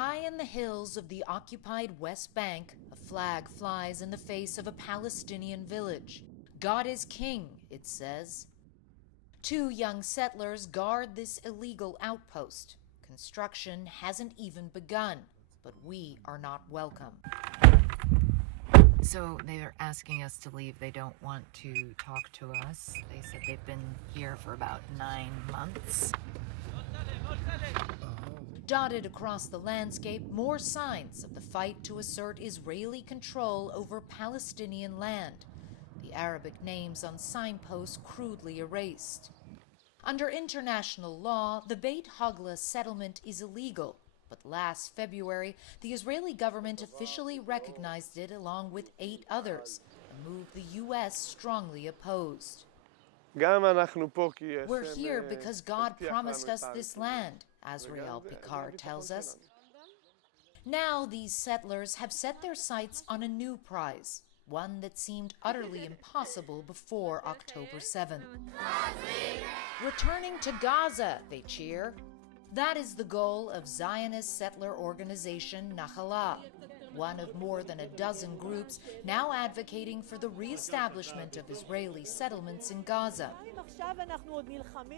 High in the hills of the occupied West Bank, a flag flies in the face of a Palestinian village. God is king, it says. 2 young settlers guard this illegal outpost. Construction hasn't even begun, but we are not welcome. So they're asking us to leave. They don't want to talk to us. They said they've been here for about 9 months. Dotted across the landscape, more signs of the fight to assert Israeli control over Palestinian land. The Arabic names on signposts crudely erased. Under international law, the Beit Hogla settlement is illegal, but last February, the Israeli government officially recognized it along with 8 others, a move the U.S. strongly opposed. We're here because God promised us this land, Azrael Picard tells us. Now these settlers have set their sights on a new prize, one that seemed utterly impossible before October 7th. Returning to Gaza, they cheer. That is the goal of Zionist settler organization Nachalah, one of more than a dozen groups now advocating for the re-establishment of Israeli settlements in Gaza.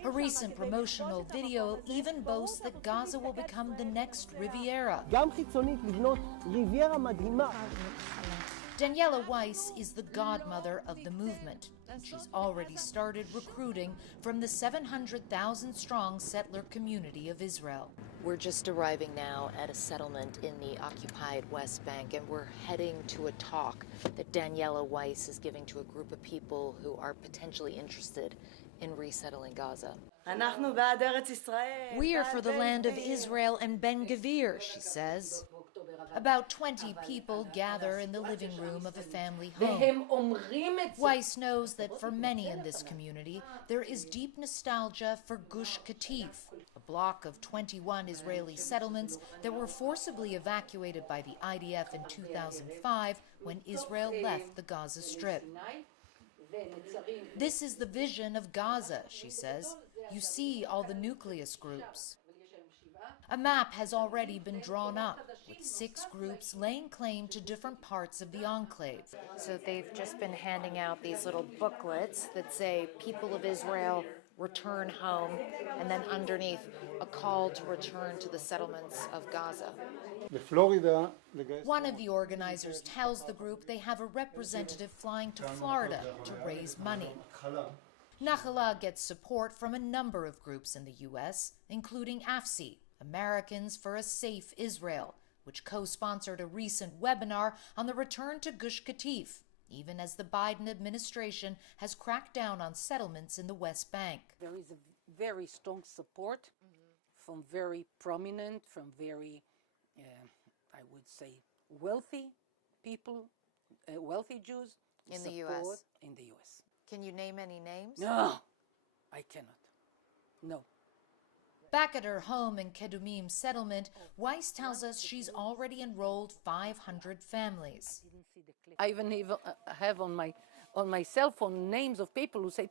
A recent promotional video even boasts that Gaza will become the next Riviera. Daniela Weiss is the godmother of the movement. She's already started recruiting from the 700,000-strong settler community of Israel. We're just arriving now at a settlement in the occupied West Bank, and we're heading to a talk that Daniela Weiss is giving to a group of people who are potentially interested in resettling Gaza. We are for the land of Israel and Ben Gvir, she says. About 20 people gather in the living room of a family home. Weiss knows that for many in this community, there is deep nostalgia for Gush Katif, a block of 21 Israeli settlements that were forcibly evacuated by the IDF in 2005 when Israel left the Gaza Strip. This is the vision of Gaza, she says. You see all the nucleus groups. A map has already been drawn up, with 6 groups laying claim to different parts of the enclave. So they've just been handing out these little booklets that say, people of Israel, return home, and then underneath, a call to return to the settlements of Gaza. One of the organizers tells the group they have a representative flying to Florida to raise money. Nachalah gets support from a number of groups in the U.S., including AFSI, Americans for a Safe Israel, which co-sponsored a recent webinar on the return to Gush Katif, even as the Biden administration has cracked down on settlements in the West Bank. There is a very strong support from very prominent, from very, I would say, wealthy people, wealthy Jews. In the U.S.? In the U.S. Can you name any names? No, I cannot. No. Back at her home in Kedumim settlement, Weiss tells us she's already enrolled 500 families. I even have on my cell phone names of people who say,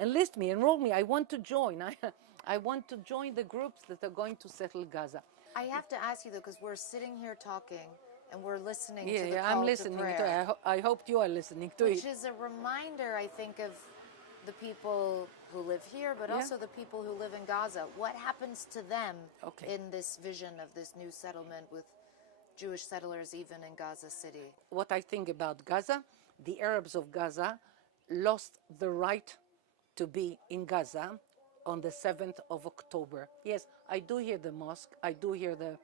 enlist me, enroll me, I want to join. I want to join the groups that are going to settle Gaza. I have to ask you, though, because we're sitting here talking and we're listening to the call I'm listening to prayer. To it. I hope you are listening to it. Which is a reminder, I think, of the people who live here, but also the people who live in Gaza. What happens to them in this vision of this new settlement with Jewish settlers even in Gaza City? What I think about Gaza, the Arabs of Gaza lost the right to be in Gaza on the 7th of October. Yes, I do hear the mosque, I do hear the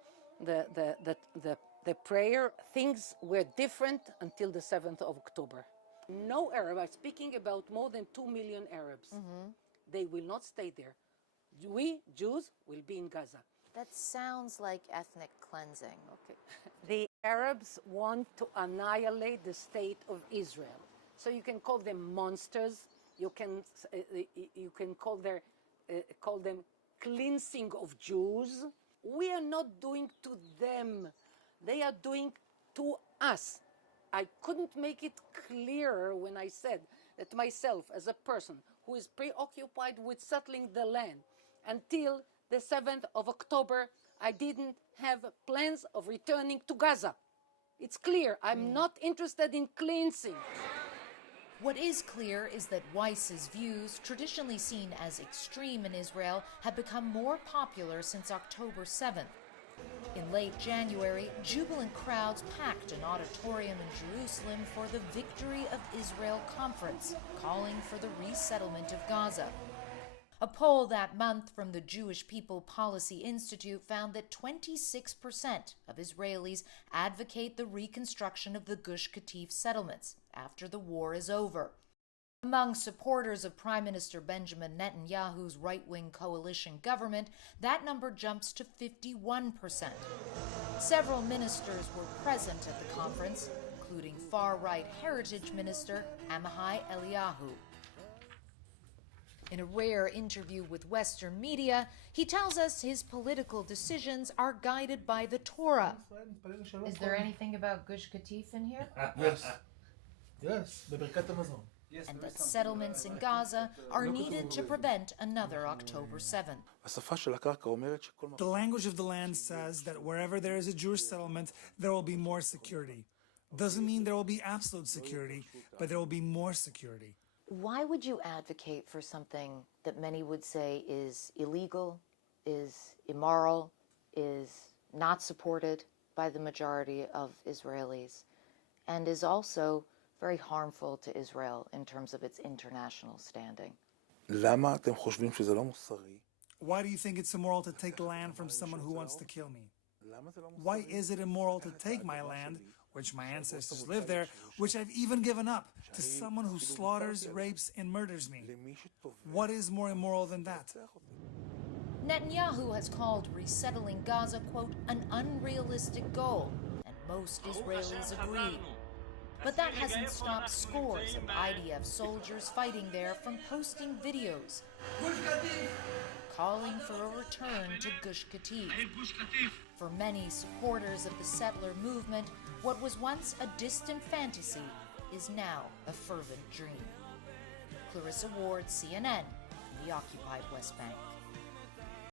prayer. Things were different until the 7th of October. No Arab, I'm speaking about more than 2 million Arabs. They will not stay there. We, Jews, will be in Gaza. That sounds like ethnic cleansing. Okay. The Arabs want to annihilate the state of Israel. So you can call them monsters. You can call them cleansing of Jews. We are not doing to them. They are doing to us. I couldn't make it clearer when I said that myself, as a person who is preoccupied with settling the land, until the 7th of October, I didn't have plans of returning to Gaza. It's clear. I'm not interested in cleansing. What is clear is that Weiss's views, traditionally seen as extreme in Israel, have become more popular since October 7th. In late January, jubilant crowds packed an auditorium in Jerusalem for the Victory of Israel conference, calling for the resettlement of Gaza. A poll that month from the Jewish People Policy Institute found that 26% of Israelis advocate the reconstruction of the Gush Katif settlements after the war is over. Among supporters of Prime Minister Benjamin Netanyahu's right-wing coalition government, that number jumps to 51%. Several ministers were present at the conference, including far-right Heritage Minister Amichai Eliyahu. In a rare interview with Western media, he tells us his political decisions are guided by the Torah. Is there anything about Gush Katif in here? Yes. Yes, בברכת המזון. And that settlements in Gaza are needed to prevent another October 7th. The language of the land says that wherever there is a Jewish settlement, there will be more security. Doesn't mean there will be absolute security, but there will be more security. Why would you advocate for something that many would say is illegal, is immoral, is not supported by the majority of Israelis, and is also very harmful to Israel in terms of its international standing? Why do you think it's immoral to take land from someone who wants to kill me? Why is it immoral to take my land, which my ancestors lived there, which I've even given up, to someone who slaughters, rapes, and murders me? What is more immoral than that? Netanyahu has called resettling Gaza, quote, an unrealistic goal, and most Israelis agree. But that hasn't stopped scores of IDF soldiers fighting there from posting videos calling for a return to Gush Katif. For many supporters of the settler movement, what was once a distant fantasy is now a fervent dream. Clarissa Ward, CNN, the occupied West Bank.